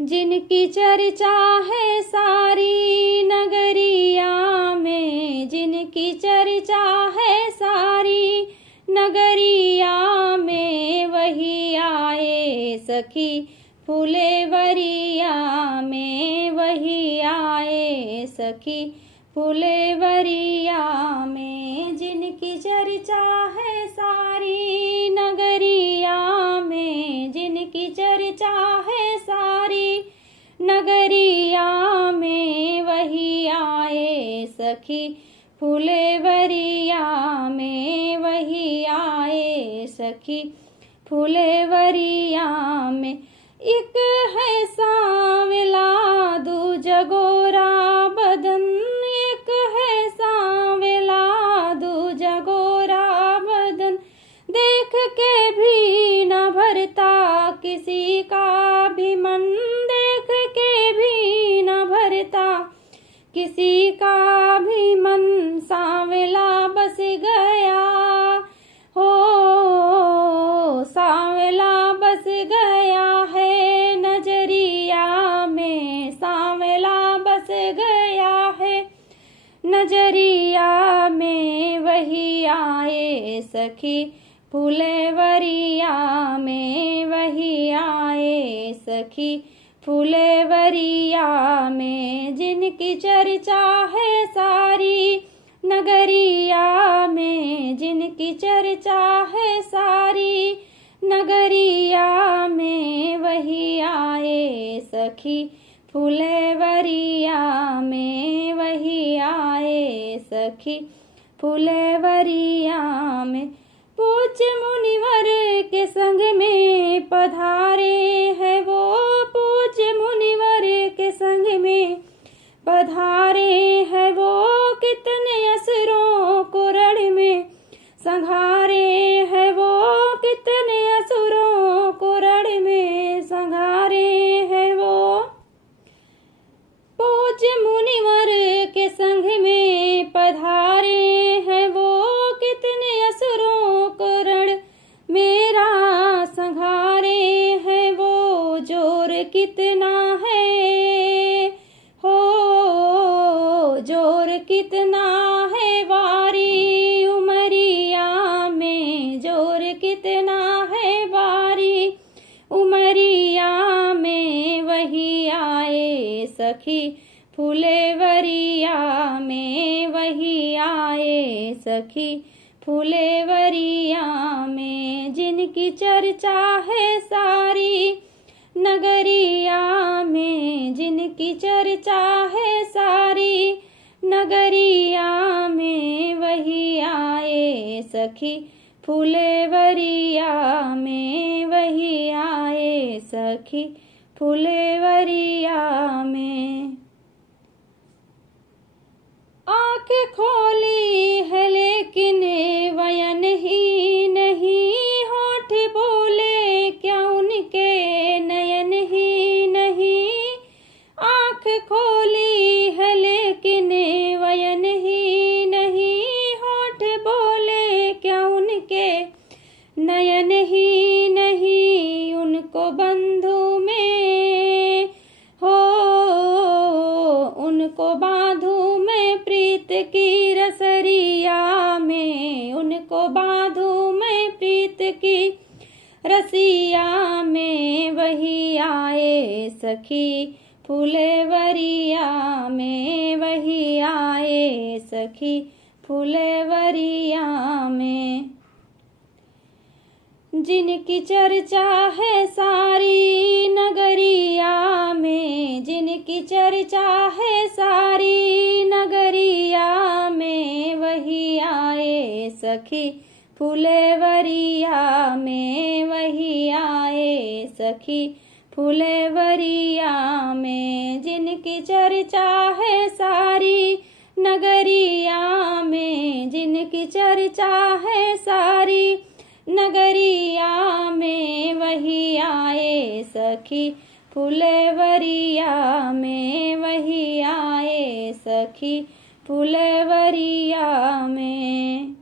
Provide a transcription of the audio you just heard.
जिनकी चर्चा है सारी नगरिया में, जिनकी चर्चा है सारी नगरिया में, वही आए सखी फुलेवरिया में, वही आए सखी फुलेवरिया में। जिनकी चर्चा है सारी नगरिया में, जिनकी चर्चा है सारी नगरिया में, वही आए सखी फुलेवरिया में, वही आए सखी फुलेवरिया में। एक है सांवला दूजा गोरा बदन, एक है सांवला दूजा गोरा बदन, देख के भी न भरता किसी का भी मन, देख के भी न भरता किसी का भी मन। सांवला बस गया हो, सांवला बस गया है नजरिया में, सांवला बस गया है नजरिया में, वही आए सखी फुलेवरिया में, वही आए सखी फुलेवरिया में। जिनकी चर्चा है सारी नगरिया में, जिनकी चर्चा है सारी नगरिया में, वही आए सखी फुलेवरिया में, वही आए सखी फुलेवरिया में। पूज्य मुनिवर के संग में पधारे हैं वो, पूज्य मुनिवर के संग में पधारे हैं वो, कितने असुरों को रण में संघारे हैं वो, कितने असुरों को रण में संघारे हैं वो। पूज्य मुनिवर के संग में पधारे हैं वो, कितने असुरों को रण मेरा संघारे हैं वो। जोर कितना है हो, जोर कितना है वारी उमरिया में, जोर कितना है वारी उमरिया में, वही आए सखी फुलेवरिया में, वही आए सखी फुलेवरिया में। जिनकी चर्चा है सारी नगरिया में, जिनकी चर्चा है सारी नगरिया में, वही आए सखी फुलेवरिया में, वही आए सखी फुलेवरिया में। आँख खोली है लेकिन वयन ही नहीं, होठ बोले क्या उनके नयन ही नहीं। आँख खोली है लेकिन वयन ही नहीं, होठ बोले क्या उनके नयन ही नहीं। उनको बंधु में हो, उनको बांधू मैं प्रीत की रसरिया में, उनको बांधू मैं प्रीत की रसिया में, वही आए सखी फुलेवरिया में, वही आए सखी फुलेवरिया में। जिनकी चर्चा है सारी नगरिया में, जिनकी चर्चा है सारी नगरिया में, वही आए सखी फुलेवरिया में, वही आए सखी फुलेवरिया में। जिनकी चर्चा है सारी नगरिया में, जिनकी चर्चा है सारी नगरिया में, वही आए सखी फुलेवरिया में, वही आए सखी फुलेवरिया में।